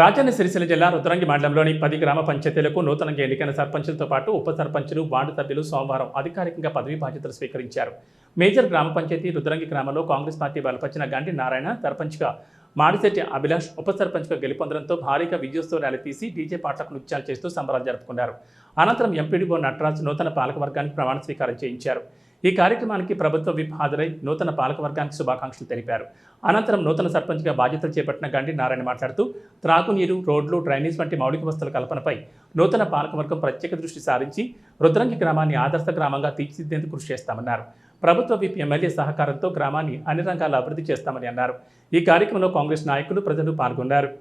రాజన్న సిరిసిల్ల జిల్లా రుద్రంగి మండలంలోని 10 గ్రామ పంచాయతీలకు నూతనంగా ఎన్నికైన సర్పంచులతో పాటు ఉప సర్పంచులు, వార్డు సభ్యులు సోమవారం అధికారికంగా పదవీ బాధ్యతలు స్వీకరించారు. మేజర్ గ్రామ పంచాయతీ రుద్రంగి గ్రామంలో కాంగ్రెస్ పార్టీ బలపరిచిన గండి నారాయణ సర్పంచ్గా, మాడిశెట్టి అభిలాష్ ఉప సర్పంచ్గా గెలుపొందడంతో భారీగా విజయోత్సవ ర్యాలీ తీసి డీజే పాటలకు నృత్యాలు చేస్తూ సంబరాలు జరుపుకున్నారు. అనంతరం ఎంపీడీఓ నటరాజ్ నూతన పాలకవర్గానికి ప్రమాణ స్వీకారం చేయించారు. ఈ కార్యక్రమానికి ప్రభుత్వ విప్ హాజరై నూతన పాలకవర్గానికి శుభాకాంక్షలు తెలిపారు. అనంతరం నూతన సర్పంచ్గా బాధ్యతలు చేపట్టిన గండి నారాయణ మాట్లాడుతూ త్రాగునీరు, రోడ్లు, డ్రైనేజ్ వంటి మౌలిక వసతుల కల్పనపై నూతన పాలకవర్గం ప్రత్యేక దృష్టి సారించి రుద్రంగి గ్రామాన్ని ఆదర్శ గ్రామంగా తీర్చిదిద్దేందుకు కృషి చేస్తామన్నారు. ప్రభుత్వ విప్ ఎమ్మెల్యే సహకారంతో గ్రామాన్ని అన్ని రంగాల్లో అభివృద్ధి చేస్తామని అన్నారు. ఈ కార్యక్రమంలో కాంగ్రెస్ నాయకులు, ప్రజలు పాల్గొన్నారు.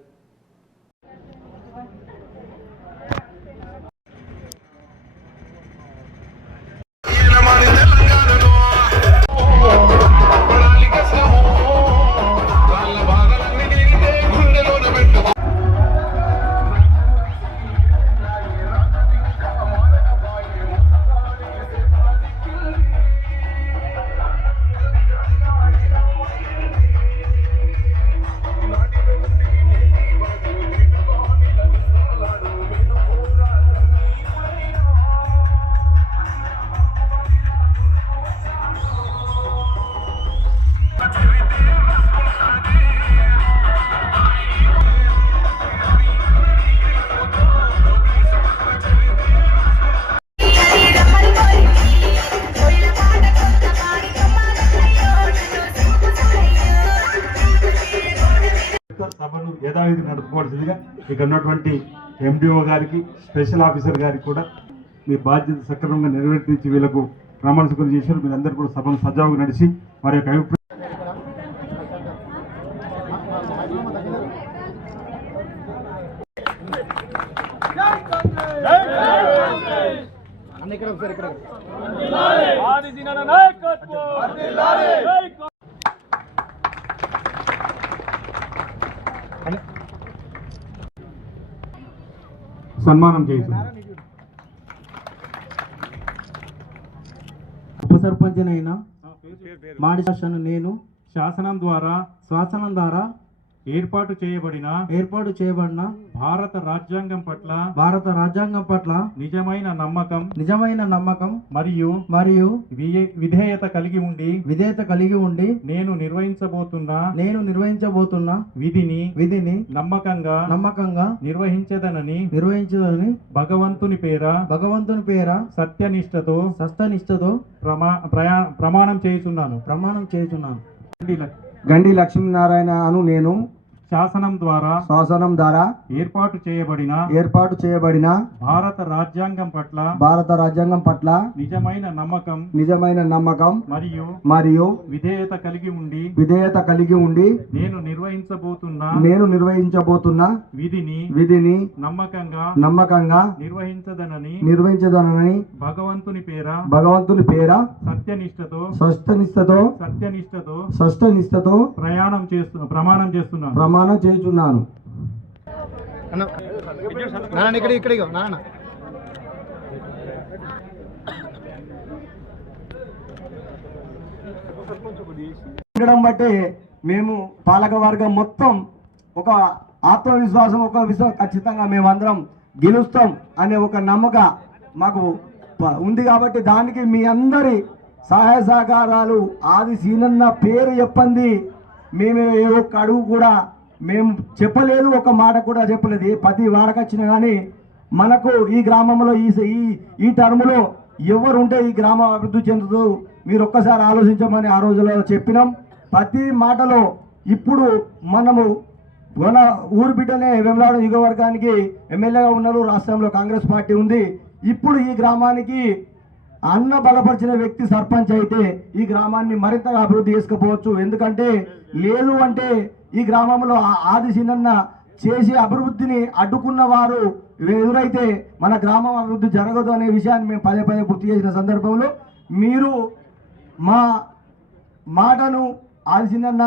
సభను యథావిధి నడుపుకోవాల్సిందిగా ఇక్కడ ఉన్నటువంటి ఎండిఓ గారికి, స్పెషల్ ఆఫీసర్ గారికి కూడా మీ బాధ్యత సక్రమంగా నెరవేర్చి వీళ్ళకు ప్రమాణ స్వీకారం చేశారు. మీరందరూ కూడా సభను సజావుగా నడిచి వారి యొక్క అభిప్రాయం సన్మానం చేస్తున్నారు. ఉప సర్పంచ్నైనా మాడిశాసను నేను శాసనం ద్వారా ఏర్పాటు చేయబడిన భారత రాజ్యాంగం పట్ల నిజమైన నమ్మకం మరియు విధేయత కలిగి ఉండి నేను నిర్వహించబోతున్న విధిని నమ్మకంగా నిర్వహించదనని భగవంతుని పేర సత్యనిష్టతో ప్రమాణం చేయుచున్నాను. గండి లక్ష్మీనారాయణ అను నేను శాసనం ద్వారా ఏర్పాటు చేయబడిన భారత రాజ్యాంగం పట్ల నిజమైన నమ్మకం మరియు విధేయత కలిగి ఉండి నేను నిర్వహించబోతున్న విధిని నమ్మకంగా నిర్వహించదనని భగవంతుని పేర సత్యనిష్టతో ప్రమాణం చేస్తున్నాను. చేస్తున్నాను. బట్టి మేము పాలకవర్గం మొత్తం ఒక ఆత్మవిశ్వాసం, ఖచ్చితంగా మేమందరం గెలుస్తాం అనే ఒక నమ్మక మాకు ఉంది. కాబట్టి దానికి మీ అందరి సహాయ సహకారాలు, ఆది సీనన్న పేరు చెప్పండి, మేము ఏ ఒక్క అడుగు కూడా మేము చెప్పలేదు, ఒక మాట కూడా చెప్పలేదు. ప్రతి వాడకొచ్చినా కానీ మనకు ఈ గ్రామంలో ఈ టర్ములో ఎవరు ఉంటే ఈ గ్రామం అభివృద్ధి చెందుతూ మీరు ఒక్కసారి ఆలోచించమని ఆ రోజులో చెప్పినాం. ప్రతి మాటలో ఇప్పుడు మనము మన ఊరు బిడ్డనే వేములవాడ నియోజకవర్గానికి ఎమ్మెల్యేగా ఉన్నారు. రాష్ట్రంలో కాంగ్రెస్ పార్టీ ఉంది. ఇప్పుడు ఈ గ్రామానికి అన్న బలపరిచిన వ్యక్తి సర్పంచ్ అయితే ఈ గ్రామాన్ని మరింతగా అభివృద్ధి చేసుకుపోవచ్చు. ఎందుకంటే లేదు అంటే ఈ గ్రామంలో ఆది చిన్న చేసి అభివృద్ధిని అడ్డుకున్న వారు ఎదురైతే మన గ్రామం అభివృద్ధి జరగదు అనే విషయాన్ని మేము పదే గుర్తు చేసిన సందర్భంలో మీరు మా మాటను, ఆది చిన్న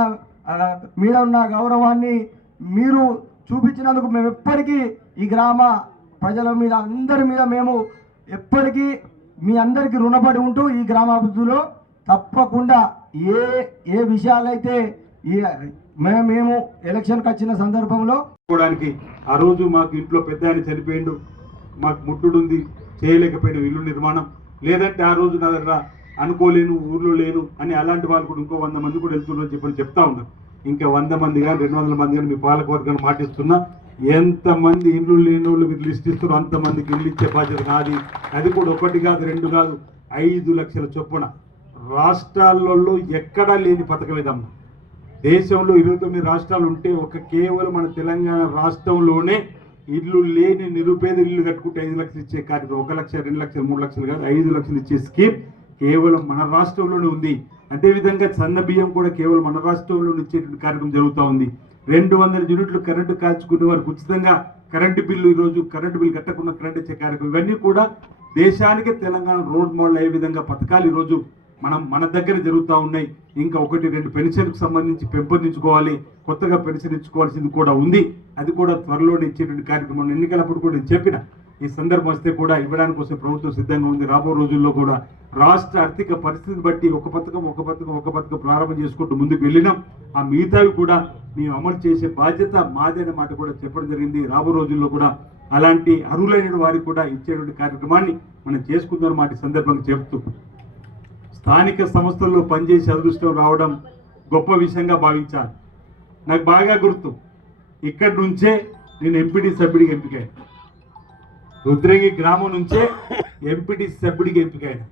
మీద ఉన్న గౌరవాన్ని మీరు చూపించినందుకు మేము ఎప్పటికీ ఈ గ్రామ ప్రజల మీద, అందరి మీద మేము ఎప్పటికీ మీ అందరికీ రుణపడి ఉంటూ ఈ గ్రామాభివృద్ధిలో తప్పకుండా ఏ విషయాలైతే మేము ఎలక్షన్కి వచ్చిన సందర్భంలో చేసుకోవడానికి ఆ రోజు మాకు ఇంట్లో పెద్ద ఆయన చనిపోయిండు, మాకు ముట్టుడుంది, చేయలేకపోయిన ఇల్లు నిర్మాణం, లేదంటే ఆ రోజు నా దగ్గర అనుకోలేను, ఊర్లో లేను అని అలాంటి వాళ్ళు కూడా ఇంకో 100 మంది కూడా వెళ్తున్నారని చెప్పని చెప్తా ఉన్నారు. ఇంకా 100 మంది కానీ 200 మంది కానీ మీ పాలకవర్గాన్ని మాటిస్తున్నా, ఎంతమంది ఇండ్లు లేని వాళ్ళు మీరు లిస్ట్ ఇస్తున్నారు అంతమందికి ఇల్లు ఇచ్చే బాధ్యత నాది. అది కూడా 1 కాదు 2 కాదు 5 లక్షల చొప్పున. రాష్ట్రాలలో ఎక్కడా లేని పథకం ఇదమ్మా. దేశంలో 29 రాష్ట్రాలు ఉంటే కేవలం మన తెలంగాణ రాష్ట్రంలోనే ఇల్లు లేని నిరుపేద ఇల్లు కట్టుకుంటే 5 లక్షలు ఇచ్చే కార్యక్రమం, 1 లక్ష 2 లక్షలు 3 లక్షలు కాదు 5 లక్షలు ఇచ్చే స్కీమ్ కేవలం మన రాష్ట్రంలోనే ఉంది. అదేవిధంగా సన్న బియ్యం కూడా కేవలం మన రాష్ట్రంలోనే ఇచ్చేటువంటి కార్యక్రమం జరుగుతూ ఉంది. 200 యూనిట్లు కరెంటు కాల్చుకునే వారికి ఉచితంగా కరెంటు బిల్లు, ఈరోజు కరెంటు బిల్లు కట్టకుండా కరెంట్ ఇచ్చే కార్యక్రమం, ఇవన్నీ కూడా దేశానికి తెలంగాణ రోడ్ మోడల్ అయ్యే విధంగా పథకాలు ఈరోజు మన దగ్గర జరుగుతూ ఉన్నాయి. ఇంకా 1-2 పెన్షన్కు సంబంధించి పెంపొందించుకోవాలి, కొత్తగా పెన్షన్ ఇచ్చుకోవాల్సింది కూడా ఉంది. అది కూడా త్వరలోనే ఇచ్చేటువంటి కార్యక్రమం ఎన్నికలప్పుడు కూడా నేను చెప్పిన, ఈ సందర్భం వస్తే కూడా ఇవ్వడానికి కోసం ప్రభుత్వం సిద్ధంగా ఉంది. రాబో రోజుల్లో కూడా రాష్ట్ర ఆర్థిక పరిస్థితిని బట్టి ఒక పథకం ప్రారంభం చేసుకుంటూ ముందుకు వెళ్ళినాం. ఆ మిగతావి కూడా మేము అమలు చేసే బాధ్యత మాదే అనే మాట కూడా చెప్పడం జరిగింది. రాబో రోజుల్లో కూడా అలాంటి అర్హులైన వారికి కూడా ఇచ్చేటువంటి కార్యక్రమాన్ని మనం చేసుకుందాం మాట సందర్భంగా చెప్తూ, స్థానిక సంస్థల్లో పనిచేసే అదృష్టం రావడం గొప్ప విషయంగా భావించాను. నాకు బాగా గుర్తు, ఇక్కడి నుంచే నేను ఎంపీటీ సభ్యుడికి ఎంపికైనా, రుద్రంగి గ్రామం నుంచే ఎంపీటీ సభ్యుడికి ఎంపికైనా,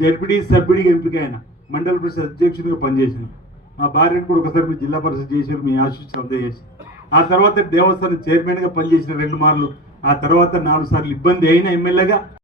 జడ్పీటీ సభ్యుడికి ఎంపికైనా, మండల పరిషత్ అధ్యక్షుడిగా పనిచేశాను. మా భార్యను కూడా ఒకసారి మీ జిల్లా పరిషత్ చేశారు, మీ ఆశీస్సు అందజేసి. ఆ తర్వాత దేవస్థానం చైర్మన్గా పనిచేసిన 2 మార్లు, ఆ తర్వాత 4 సార్లు ఇబ్బంది అయిన ఎమ్మెల్యేగా